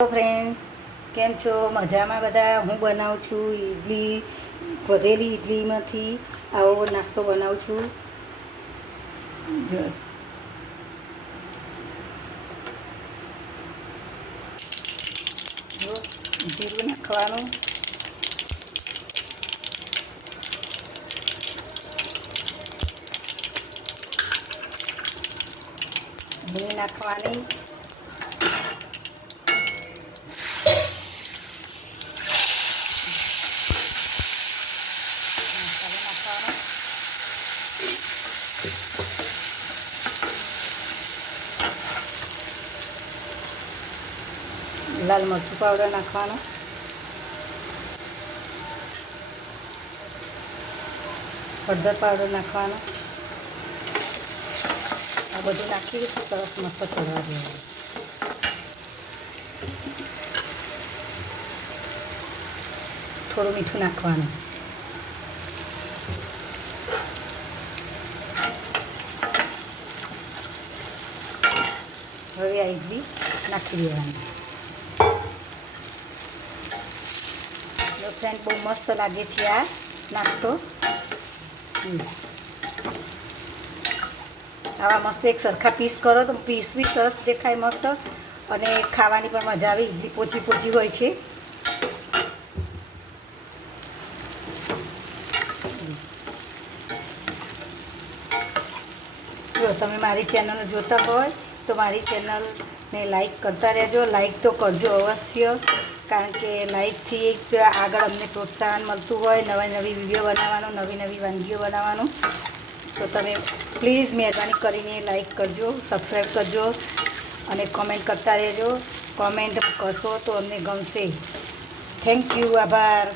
Hello friends, કેમ છો? મજામાં બધા? હું બનાવું છું ઇડલી, વધેલી ઇડલીમાંથી આવો નાસ્તો બનાવું છું. બસ જો જીરું નાખવાનું, હિંગ નાખવાની, મસાલો નાખવાનો, લાલ મરચું પાવડર નાખવાનો, હળદર પાવડર નાખવાનો. આ બધું નાખી દઈશું, સરસ મસ્ત ચડવા દેવાનું. થોડું મીઠું નાખવાનું. હવે આ ઇડલી નાખી દેવાની. ફ્રેન્ડ, બહુ મસ્ત લાગે છે આ નાસ્તો. આવા મસ્ત એક સરખા પીસ કરો તો પીસ બી સરસ દેખાય મસ્ત, અને ખાવાની પણ મજા આવે. ઇડલી પોચી પોચી હોય છે. જો તમે મારી ચેનલ જોતા હોય તો મારી ચેનલને લાઈક કરતા રહેજો. લાઈક તો કરજો અવશ્ય, કારણ કે લાઈકથી એક આગળ અમને પ્રોત્સાહન મળતું હોય નવી નવી વિડીયો બનાવવાનું, નવી નવી વાનગીઓ બનાવવાનું. તો તમે પ્લીઝ મહેરબાની કરીને લાઈક કરજો, સબસ્ક્રાઈબ કરજો અને કોમેન્ટ કરતા રહેજો. કોમેન્ટ કરશો તો અમને ગમશે. થેન્ક યુ, આભાર.